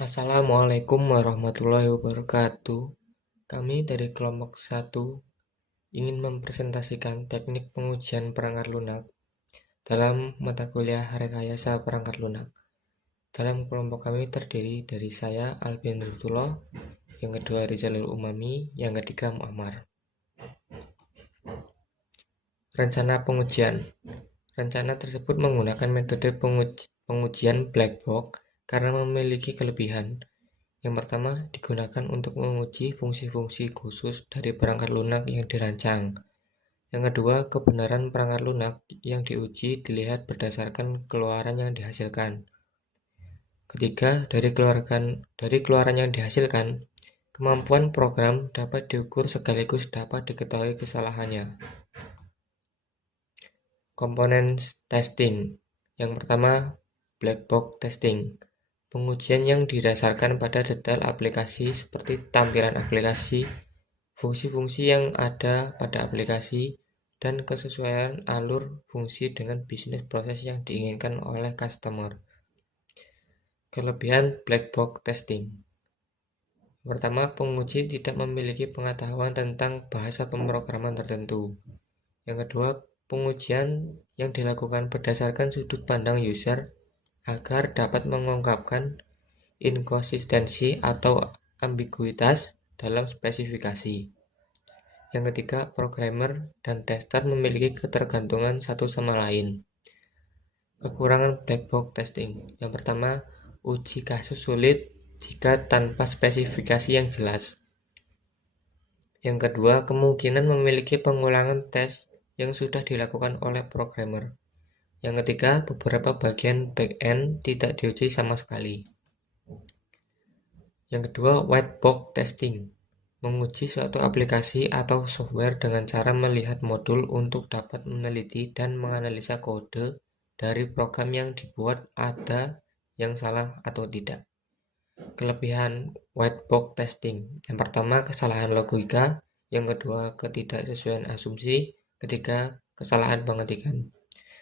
Assalamualaikum warahmatullahi wabarakatuh. Kami dari kelompok 1 ingin mempresentasikan teknik pengujian perangkat lunak dalam mata kuliah Rekayasa Perangkat Lunak. Dalam kelompok kami terdiri dari saya, Albian Nurtullah, yang kedua Rizalul Umami, yang ketiga Muammar. Rencana pengujian. Rencana tersebut menggunakan metode pengujian black box karena memiliki kelebihan. Yang pertama, digunakan untuk menguji fungsi-fungsi khusus dari perangkat lunak yang dirancang. Yang kedua, kebenaran perangkat lunak yang diuji dilihat berdasarkan keluaran yang dihasilkan. Ketiga, dari keluaran yang dihasilkan, kemampuan program dapat diukur sekaligus dapat diketahui kesalahannya. Komponen testing. Yang pertama, black box testing. Pengujian yang didasarkan pada detail aplikasi seperti tampilan aplikasi, fungsi-fungsi yang ada pada aplikasi, dan kesesuaian alur fungsi dengan bisnis proses yang diinginkan oleh customer. Kelebihan black box testing. Pertama, penguji tidak memiliki pengetahuan tentang bahasa pemrograman tertentu. Yang kedua, pengujian yang dilakukan berdasarkan sudut pandang user agar dapat mengungkapkan inkonsistensi atau ambiguitas dalam spesifikasi. Yang ketiga, programmer dan tester memiliki ketergantungan satu sama lain. Kekurangan black box testing. Yang pertama, uji kasus sulit jika tanpa spesifikasi yang jelas. Yang kedua, kemungkinan memiliki pengulangan tes yang sudah dilakukan oleh programmer. Yang ketiga, beberapa bagian back-end tidak diuji sama sekali. Yang kedua, white box testing. Menguji suatu aplikasi atau software dengan cara melihat modul untuk dapat meneliti dan menganalisa kode dari program yang dibuat ada yang salah atau tidak. Kelebihan white box testing. Yang pertama, kesalahan logika. Yang kedua, ketidaksesuaian asumsi. Ketiga, kesalahan pengetikan.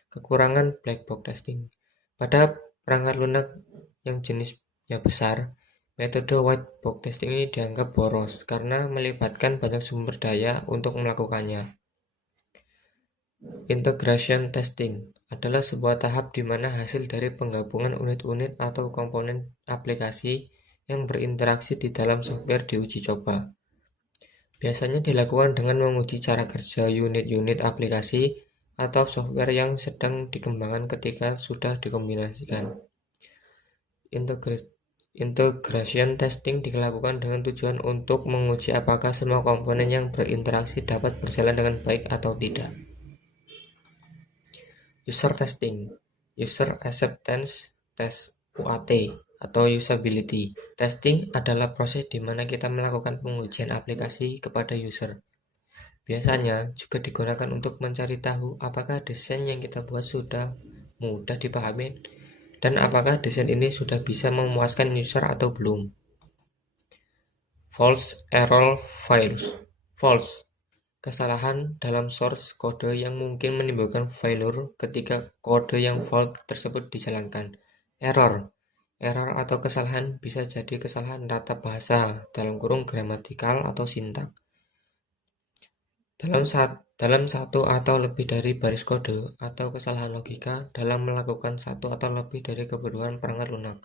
Kekurangan black box testing. Pada perangkat lunak yang jenisnya besar, metode white box testing ini dianggap boros karena melibatkan banyak sumber daya untuk melakukannya. Integration testing adalah sebuah tahap di mana hasil dari penggabungan unit-unit atau komponen aplikasi yang berinteraksi di dalam software diuji coba. Biasanya dilakukan dengan menguji cara kerja unit-unit aplikasi atau software yang sedang dikembangkan ketika sudah dikombinasikan. Integration testing dilakukan dengan tujuan untuk menguji apakah semua komponen yang berinteraksi dapat berjalan dengan baik atau tidak. User testing, User Acceptance Test (UAT) atau Usability Testing adalah proses di mana kita melakukan pengujian aplikasi kepada user. Biasanya juga digunakan untuk mencari tahu apakah desain yang kita buat sudah mudah dipahami dan apakah desain ini sudah bisa memuaskan user atau belum. False error files. False, kesalahan dalam source kode yang mungkin menimbulkan failure ketika kode yang fault tersebut dijalankan. Error atau kesalahan bisa jadi kesalahan tata bahasa (gramatikal atau sintak) dalam satu atau lebih dari baris kode, atau kesalahan logika dalam melakukan satu atau lebih dari kebutuhan perangkat lunak.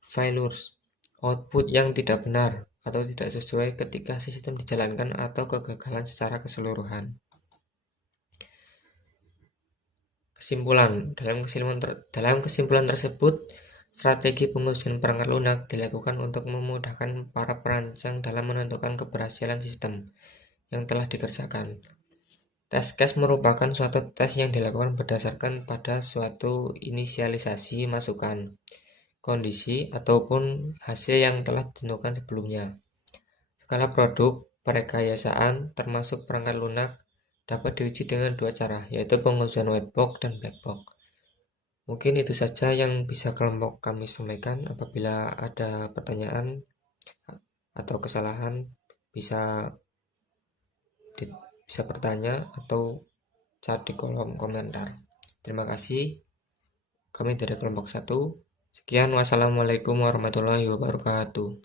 Failures, output yang tidak benar atau tidak sesuai ketika sistem dijalankan atau kegagalan secara keseluruhan. Kesimpulan, dalam kesimpulan tersebut, strategi pengujian perangkat lunak dilakukan untuk memudahkan para perancang dalam menentukan keberhasilan sistem yang telah dikerjakan. Test case merupakan suatu tes yang dilakukan berdasarkan pada suatu inisialisasi masukan, kondisi, ataupun hasil yang telah ditentukan sebelumnya. Skala produk perekayasaan termasuk perangkat lunak dapat diuji dengan dua cara, yaitu pengujian white box dan black box. Mungkin itu saja yang bisa kelompok kami sampaikan. Apabila ada pertanyaan atau kesalahan bisa bertanya atau chat di kolom komentar. Terima kasih. Kami dari kelompok 1. Sekian, wassalamualaikum warahmatullahi wabarakatuh.